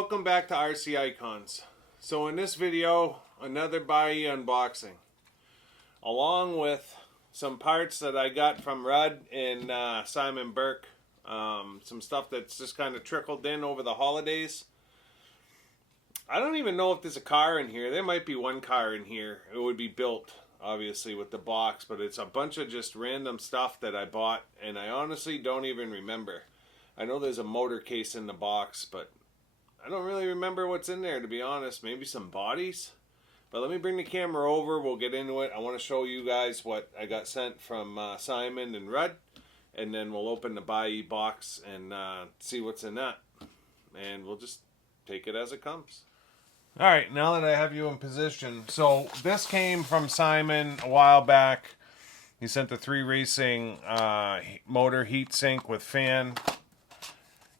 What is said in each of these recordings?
welcome back to RC Icons. So in this video, another Buyee unboxing, along with some parts that I got from Rudd and Simon Burke. Some stuff that's just kind of trickled in over the holidays. I don't even know if there's a car in here. There might be one car in here. It would be built, obviously, with the box, but it's a bunch of just random stuff that I bought, and I honestly don't even remember. I know there's a motor case in the box, but I don't really remember what's in there, to be honest. Maybe some bodies? But let me bring the camera over. We'll get into it. I want to show you guys what I got sent from Simon and Rudd. And then we'll open the Buyee box and see what's in that. And we'll just take it as it comes. Alright, now that I have you in position. So this came from Simon a while back. He sent the 3 Racing motor heat sink with fan.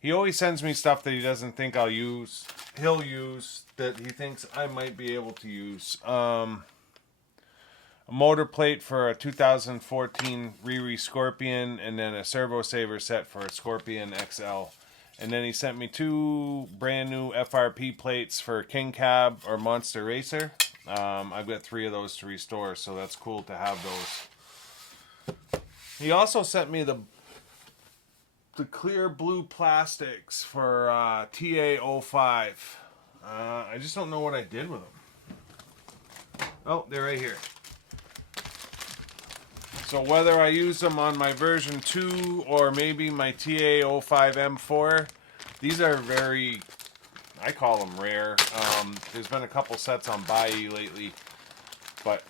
He always sends me stuff that he doesn't think I'll use. He'll use that he thinks I might be able to use. A motor plate for a 2014 Riri Scorpion, and then a servo saver set for a Scorpion XL. And then he sent me 2 brand new FRP plates for King Cab or Monster Racer. I've got 3 of those to restore, so that's cool to have those. He also sent me the clear blue plastics for TA05. I just don't know what I did with them. Oh, they're right here. So whether I use them on my version 2 or maybe my TA05 M4, these are very, I call them rare. There's been a couple sets on Buyee lately, but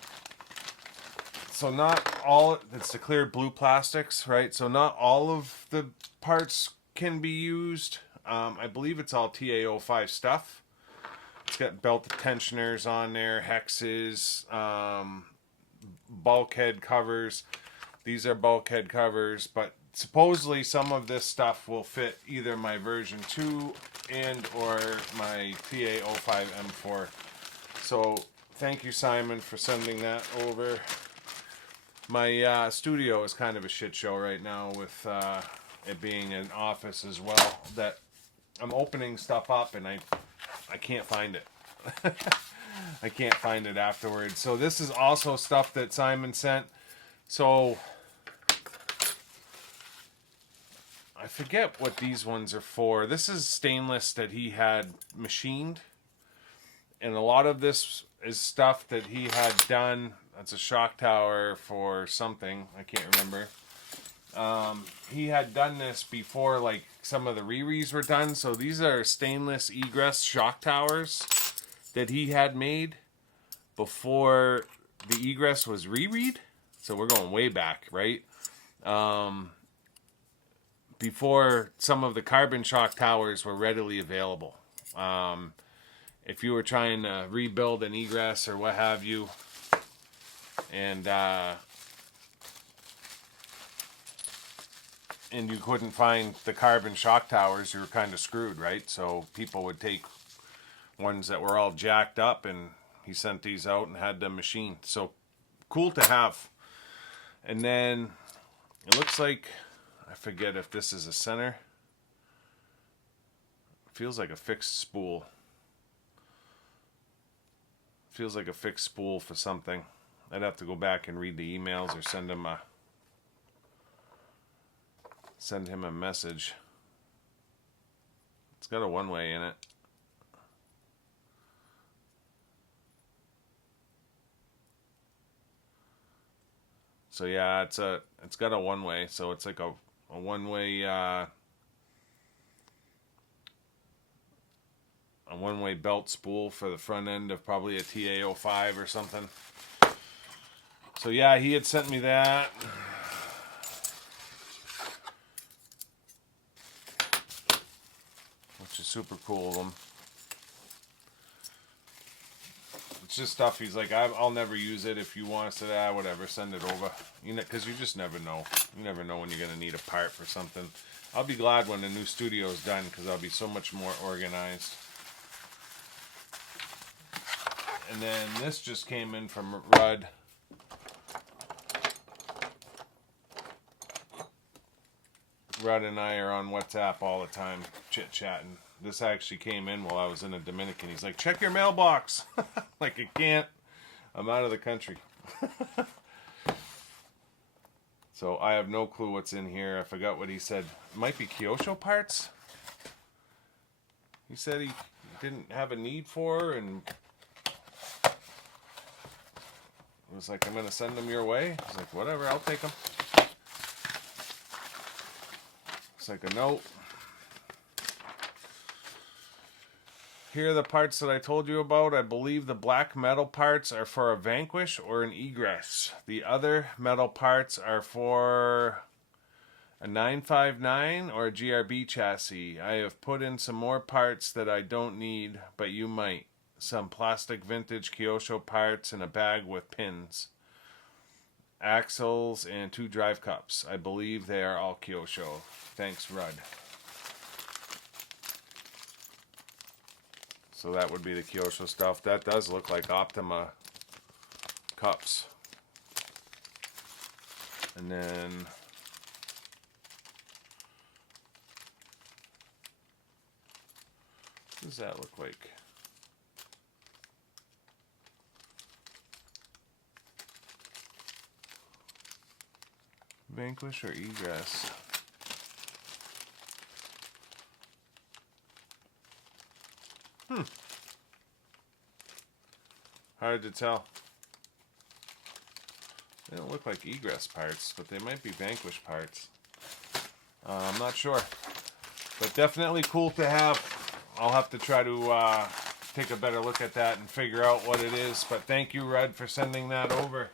so not all, it's the clear blue plastics, right? So not all of the parts can be used. I believe it's all TA05 stuff. It's got belt tensioners on there, hexes, bulkhead covers. These are bulkhead covers, but supposedly some of this stuff will fit either my version 2 and or my TA05 M4. So thank you, Simon, for sending that over. My studio is kind of a shit show right now with it being an office as well, that I'm opening stuff up and I can't find it. I can't find it afterwards. So this is also stuff that Simon sent. So I forget what these ones are for. This is stainless that he had machined. And a lot of this is stuff that he had done. That's a shock tower for something. I can't remember. He had done this before, like some of the Riris were done. So these are stainless egress shock towers that he had made before the egress was re-read. So we're going way back, right? Before some of the carbon shock towers were readily available. If you were trying to rebuild an egress or what have you, and you couldn't find the carbon shock towers, you were kind of screwed, right? So people would take ones that were all jacked up, and he sent these out and had them machined. So cool to have. And then it looks like, I forget if this is a center. Feels like a fixed spool. Feels like a fixed spool for something. I'd have to go back and read the emails or send him a message. It's got a one-way in it. So yeah, it's got a one-way, so it's like a one-way belt spool for the front end of probably a TA05 or something. So yeah, he had sent me that. Which is super cool of him. It's just stuff he's like, I'll never use it. If you want us to, whatever, send it over. You know, because you just never know. You never know when you're going to need a part for something. I'll be glad when the new studio is done, because I'll be so much more organized. And then this just came in from Rudd. Rudd and I are on WhatsApp all the time, chit-chatting. this actually came in while I was in the Dominican. He's like, check your mailbox. Like, it can't. I'm out of the country. So I have no clue what's in here. I forgot what he said. It might be Kyosho parts. He said he didn't have a need for, and it was like, I'm going to send them your way. I was like, whatever, I'll take them. It's like a note. Here are the parts that I told you about. I believe the black metal parts are for a Vanquish or an Egress. The other metal parts are for a 959 or a GRB chassis. I have put in some more parts that I don't need, but you might. Some plastic vintage Kyosho parts in a bag with pins. Axles and 2 drive cups. I believe they are all Kyosho. Thanks, Rudd. So that would be the Kyosho stuff. That does look like Optima cups. And then what does that look like? Vanquish or Egress? Hard to tell. They don't look like Egress parts, but they might be Vanquish parts. I'm not sure. But definitely cool to have. I'll have to try to take a better look at that and figure out what it is. But thank you, Red, for sending that over.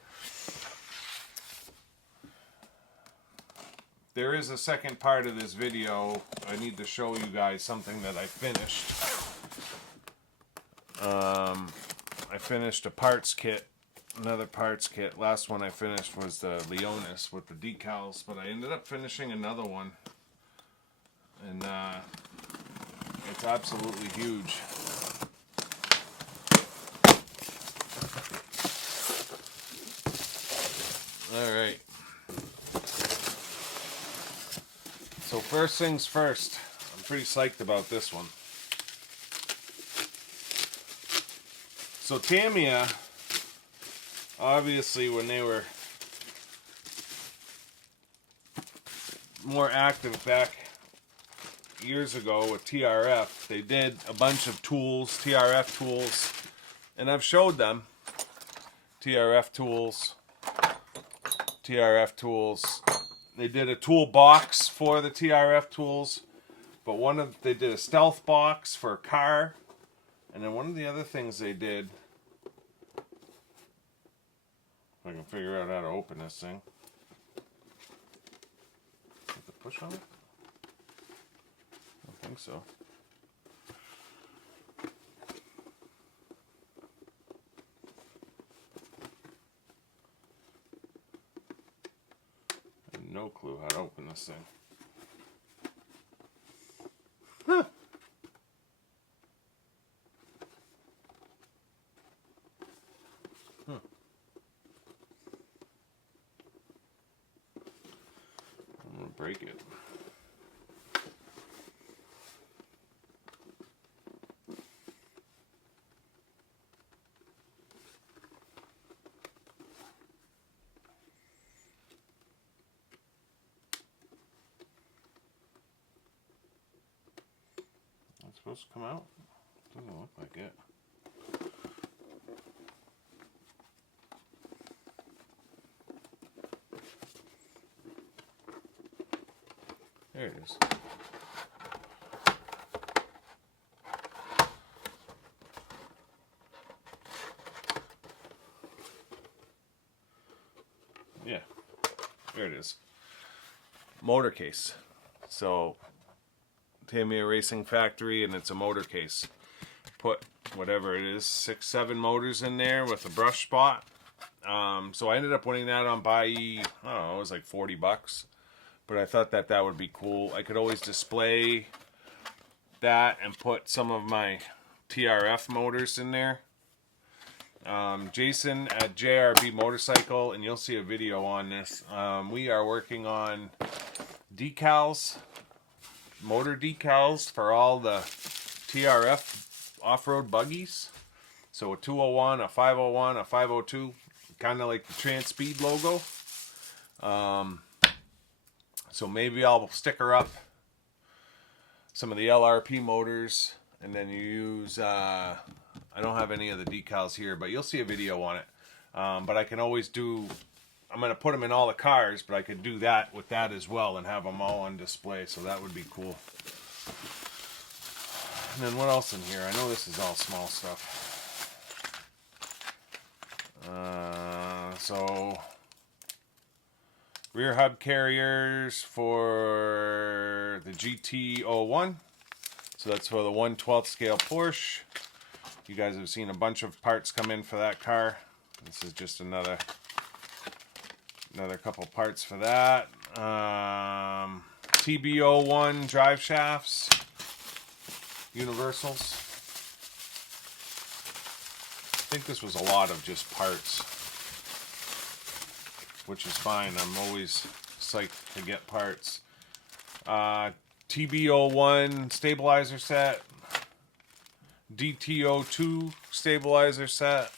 There is a second part of this video. I need to show you guys something that I finished. I finished a parts kit, another parts kit. Last one I finished was the Leonis with the decals, but I ended up finishing another one, and it's absolutely huge. Alright. So first things first, I'm pretty psyched about this one. So Tamiya, obviously when they were more active back years ago with TRF, they did a bunch of tools, TRF tools, and I've showed them. TRF tools. They did a tool box for the TRF tools, but they did a stealth box for a car. And then one of the other things they did, if I can figure out how to open this thing. Have to push on it? I don't think so. I have no clue how to open this thing. Huh. I'm gonna break it. It's supposed to come out? Doesn't look like it. There it is. Yeah, there it is. Motor case. So, Tamiya Racing Factory, and it's a motor case. Put whatever it is, 6-7 motors in there with a brush spot. So I ended up winning that on Buyee. I don't know, it was like $40. But I thought that would be cool. I could always display that and put some of my TRF motors in there. Jason at JRB Motorcycle, and you'll see a video on this. We are working on decals, motor decals for all the TRF off-road buggies. So a 201, a 501, a 502, kind of like the Trans-Speed logo. So maybe I'll sticker up some of the LRP motors, and then you use, I don't have any of the decals here, but you'll see a video on it. But I can always do, I'm going to put them in all the cars, but I could do that with that as well and have them all on display, so that would be cool. And then what else in here? I know this is all small stuff. So rear hub carriers for the GT01. So that's for the 1/12 scale Porsche. You guys have seen a bunch of parts come in for that car. This is just another couple parts for that. TB01 drive shafts, universals. I think this was a lot of just parts, which is fine. I'm always psyched to get parts. TB01 stabilizer set, DTO2 stabilizer set.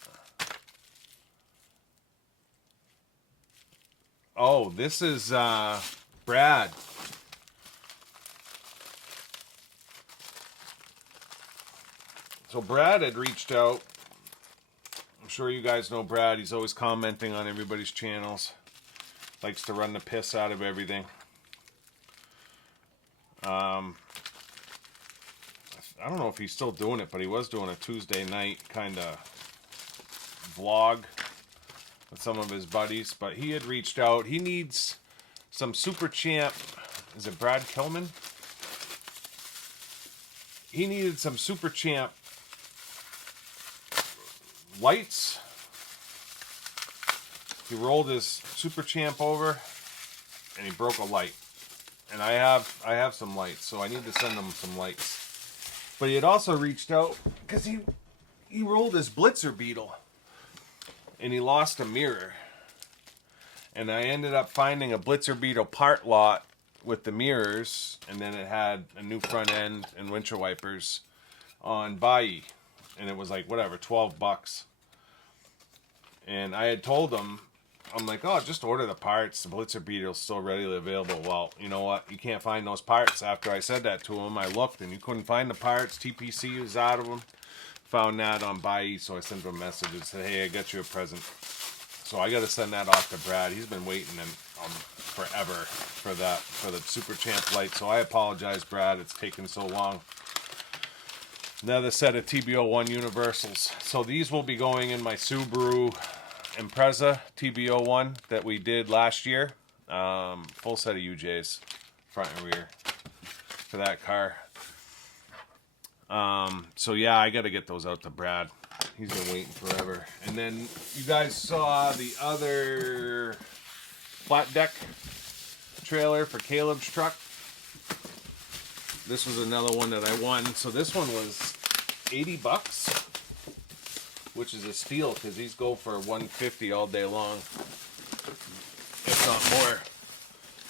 Oh, this is Brad. So Brad had reached out. I'm sure you guys know Brad. He's always commenting on everybody's channels. Likes to run the piss out of everything. I don't know if he's still doing it, but he was doing a Tuesday night kind of vlog with some of his buddies. But he had reached out. He needs some Super Champ. Is it Brad Kilman? He needed some Super Champ lights. He rolled his Super Champ over and he broke a light. And I have some lights, so I need to send him some lights. But he had also reached out because he rolled his Blitzer Beetle and he lost a mirror. And I ended up finding a Blitzer Beetle part lot with the mirrors, and then it had a new front end and windshield wipers on Buyee. And it was like, whatever, 12 bucks. And I had told him, I'm like, oh, just order the parts. The Blitzer Beetle's still readily available. Well, you know what? You can't find those parts. After I said that to him, I looked and you couldn't find the parts. TPC was out of them. Found that on Buyee, so I sent him a message and said, hey, I got you a present. So I got to send that off to Brad. He's been waiting forever for the Super Champ light. So I apologize, Brad. It's taken so long. Another set of TB01 universals. So these will be going in my Subaru Impreza TB01 that we did last year. Full set of UJs, front and rear, for that car. So yeah, I got to get those out to Brad. He's been waiting forever. And then you guys saw the other flat deck trailer for Caleb's truck. This was another one that I won. So this one was 80 bucks, which is a steal because these go for 150 all day long, if not more.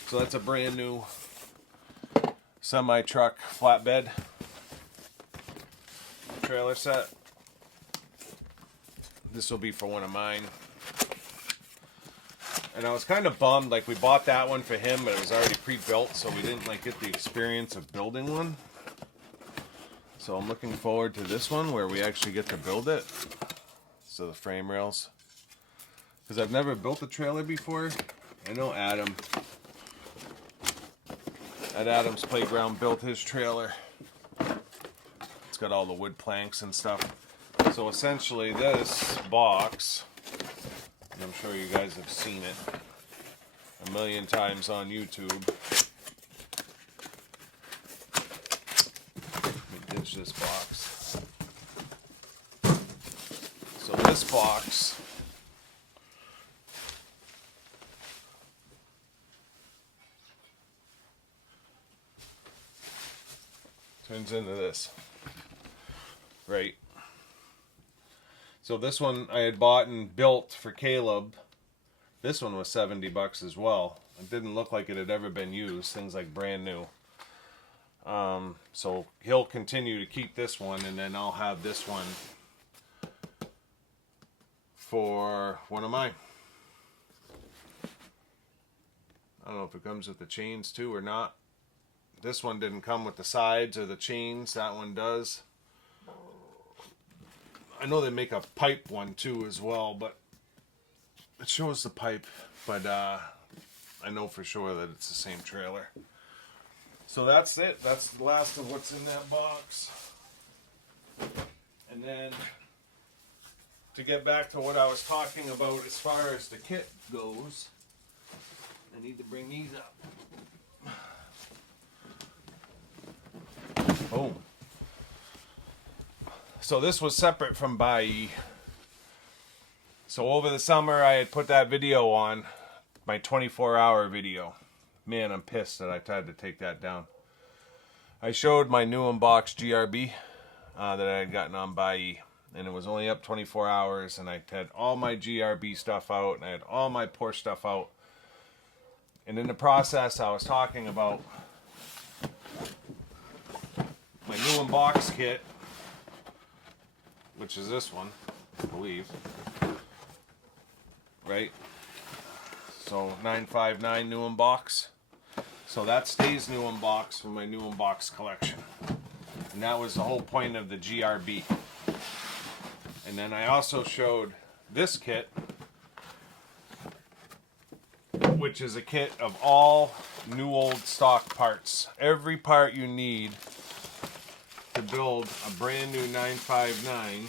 So that's a brand new semi-truck flatbed trailer set. This will be for one of mine. And I was kind of bummed, like we bought that one for him, but it was already pre-built, so we didn't like get the experience of building one. So I'm looking forward to this one where we actually get to build it. So the frame rails. Because I've never built a trailer before. I know Adam at Adam's Playground built his trailer. It's got all the wood planks and stuff. So essentially this box, and I'm sure you guys have seen it a million times on YouTube. Let me ditch this box. So this box turns into this, right? So this one I had bought and built for Caleb. This one was 70 bucks as well. It didn't look like it had ever been used. Things like brand new. So he'll continue to keep this one, and then I'll have this one for one of mine. I don't know if it comes with the chains too or not. This one didn't come with the sides or the chains. That one does. I know they make a pipe one too as well, but it shows the pipe. But I know for sure that it's the same trailer. So that's it. That's the last of what's in that box. And then to get back to what I was talking about as far as the kit goes, I need to bring these up. Oh. So this was separate from Buyee. So over the summer I had put that video on, my 24-hour video. Man, I'm pissed that I tried to take that down. I showed my new unbox GRB that I had gotten on Buyee. And it was only up 24 hours, and I had all my GRB stuff out, and I had all my Porsche stuff out. And in the process, I was talking about my new unbox kit, which is this one, I believe. Right? So 959 new unbox. So that stays new unbox from my new unbox collection. And that was the whole point of the GRB. And then I also showed this kit, which is a kit of all new old stock parts. Every part you need to build a brand new 959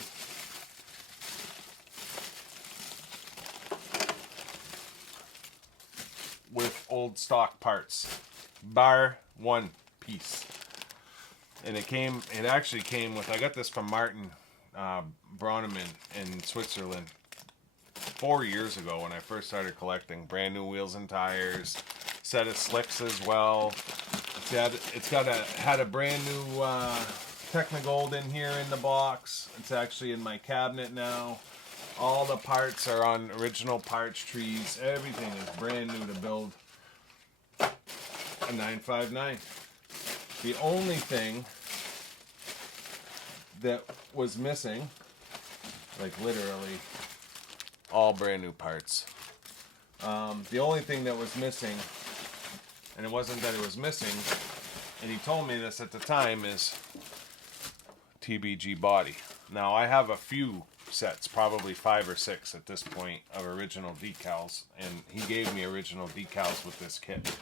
with old stock parts, bar one piece. And it actually came with, I got this from Martin Bronneman in Switzerland 4 years ago when I first started collecting. Brand new wheels and tires, set of slicks as well. Had a brand new Technigold in here in the box. It's actually in my cabinet now. All the parts are on original parts trees. Everything is brand new to build a 959. The only thing that was missing, like literally all brand new parts. The only thing that was missing, and it wasn't that it was missing, and he told me this at the time, is TBG body. Now I have a few sets, probably 5 or 6 at this point, of original decals, and he gave me original decals with this kit.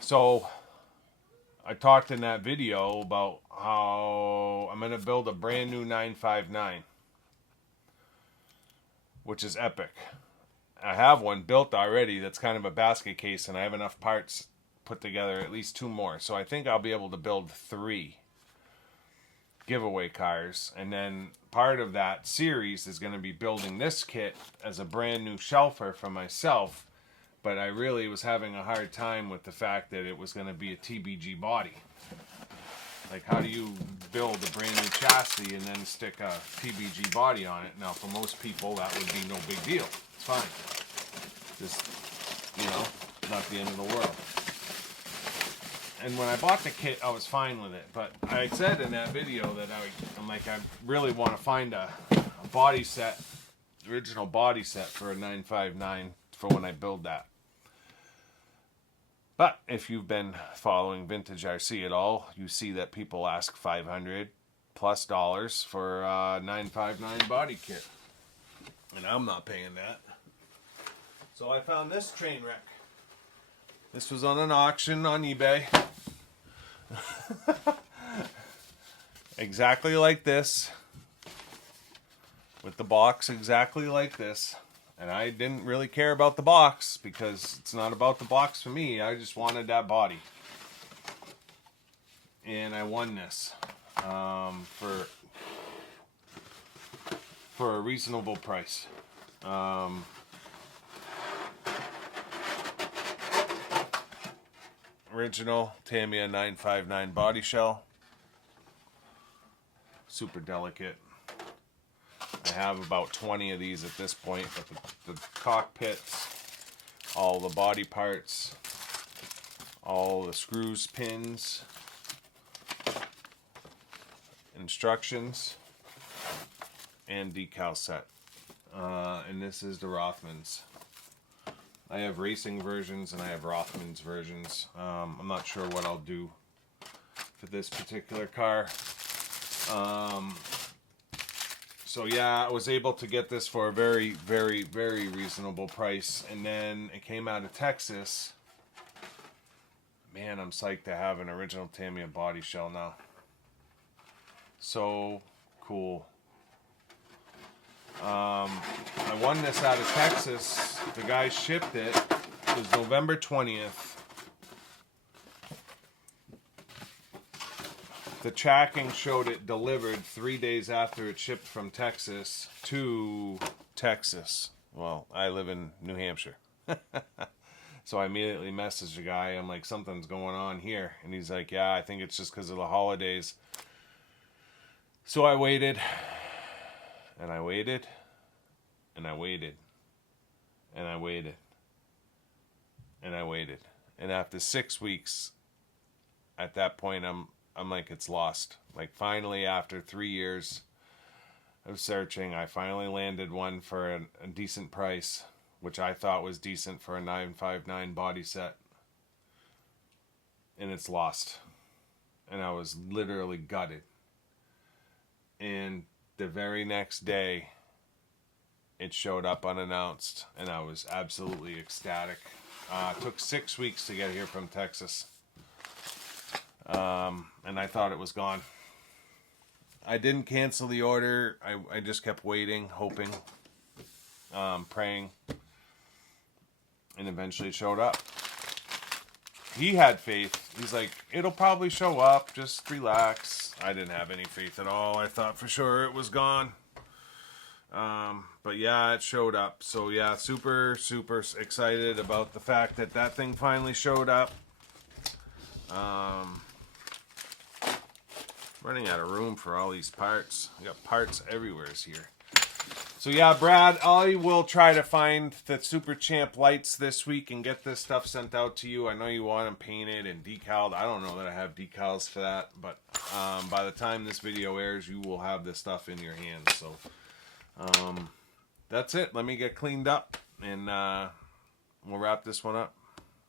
So I talked in that video about how I'm going to build a brand new 959, which is epic. I have one built already that's kind of a basket case, and I have enough parts put together, at least 2 more. So I think I'll be able to build 3 giveaway cars, and then part of that series is going to be building this kit as a brand new shelfer for myself. But I really was having a hard time with the fact that it was going to be a TBG body. Like, how do you build a brand new chassis and then stick a TBG body on it? Now, for most people, that would be no big deal. It's fine. Just, not the end of the world. And when I bought the kit, I was fine with it. But I said in that video that I really want to find a body set, original body set for a 959 for when I build that. But if you've been following Vintage RC at all, you see that people ask $500+ for a 959 body kit. And I'm not paying that. So I found this train wreck. This was on an auction on eBay. Exactly like this. With the box exactly like this. And I didn't really care about the box because it's not about the box for me. I just wanted that body. And I won this for a reasonable price. Original Tamiya 959 body shell. Super delicate. I have about 20 of these at this point, but the cockpits, all the body parts, all the screws, pins, instructions, and decal set. And this is the Rothmans. I have racing versions and I have Rothmans versions. I'm not sure what I'll do for this particular car. So yeah, I was able to get this for a very, very, very reasonable price. And then it came out of Texas. Man, I'm psyched to have an original Tamiya body shell now. So cool. I won this out of Texas. The guy shipped it. It was November 20th. The tracking showed it delivered 3 days after it shipped from Texas to Texas. Well, I live in New Hampshire. So I immediately messaged the guy. I'm like, something's going on here. And he's like, yeah, I think it's just because of the holidays. So I waited. And I waited. And I waited. And I waited. And I waited. And after 6 weeks, at that point, I'm like, it's lost. Like, finally, after 3 years of searching, I finally landed one for a decent price, which I thought was decent for a 959 body set. And it's lost. And I was literally gutted. And the very next day, it showed up unannounced, and I was absolutely ecstatic. It took 6 weeks to get here from Texas. And I thought it was gone. I didn't cancel the order. I just kept waiting, hoping, praying. And eventually it showed up. He had faith. He's like, it'll probably show up. Just relax. I didn't have any faith at all. I thought for sure it was gone. But yeah, it showed up. So yeah, super, super excited about the fact that that thing finally showed up. Running out of room for all these parts. I got parts everywhere here. So yeah, Brad, I will try to find the Super Champ lights this week and get this stuff sent out to you. I know you want them painted and decaled. I don't know that I have decals for that, but by the time this video airs, you will have this stuff in your hands. So that's it. Let me get cleaned up, and we'll wrap this one up.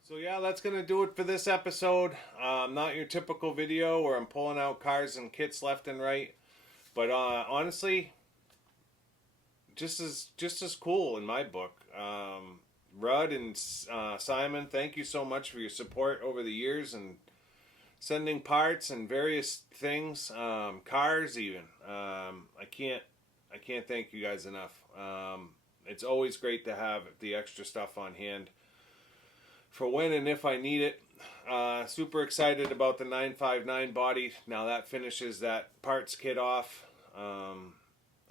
So yeah, that's going to do it for this episode. Not your typical video where I'm pulling out cars and kits left and right. But honestly, just as cool in my book. Rudd and Simon, thank you so much for your support over the years and sending parts and various things, cars even. I can't thank you guys enough. It's always great to have the extra stuff on hand for when and if I need it. Super excited about the 959 body. Now that finishes that parts kit off.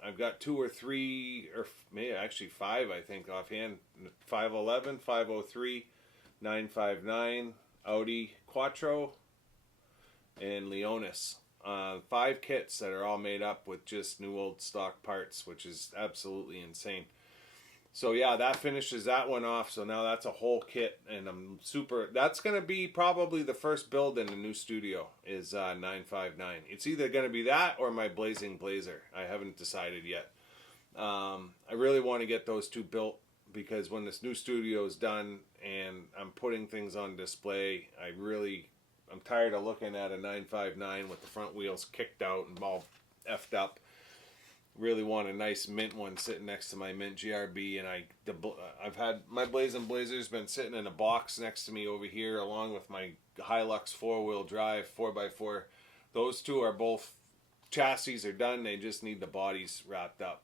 I've got 2 or 3, or maybe actually 5, I think, offhand. 511, 503, 959, Audi Quattro, and Leonis. 5 kits that are all made up with just new old stock parts, which is absolutely insane. So yeah, that finishes that one off. So now that's a whole kit, and I'm super. That's gonna be probably the first build in the new studio is 959. It's either gonna be that or my Blazing Blazer. I haven't decided yet. I really want to get those 2 built because when this new studio is done and I'm putting things on display, I'm tired of looking at a 959 with the front wheels kicked out and all effed up. Really want a nice mint one sitting next to my mint GRB, and I've had my Blazing Blazer's been sitting in a box next to me over here, along with my Hilux 4-wheel drive 4x4. Those 2 are both chassis are done. They just need the bodies wrapped up.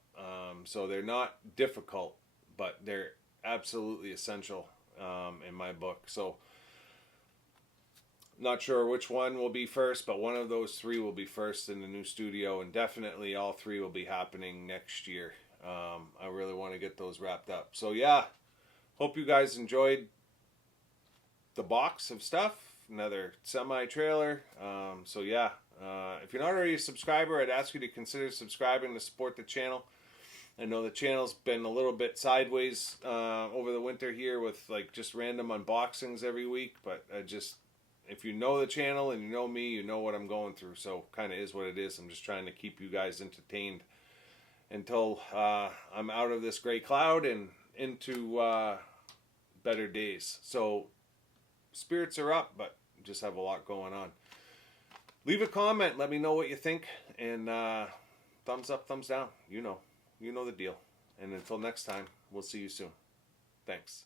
So they're not difficult, but they're absolutely essential in my book. So not sure which one will be first, but one of those 3 will be first in the new studio, and definitely all 3 will be happening next year. I really want to get those wrapped up. So yeah, hope you guys enjoyed the box of stuff, another semi-trailer. So yeah, if you're not already a subscriber, I'd ask you to consider subscribing to support the channel. I know the channel's been a little bit sideways over the winter here with like just random unboxings every week, but if you know the channel and you know me, you know what I'm going through. So kind of is what it is. I'm just trying to keep you guys entertained until I'm out of this gray cloud and into better days. So spirits are up, but just have a lot going on. Leave a comment. Let me know what you think. And thumbs up, thumbs down. You know the deal. And until next time, we'll see you soon. Thanks.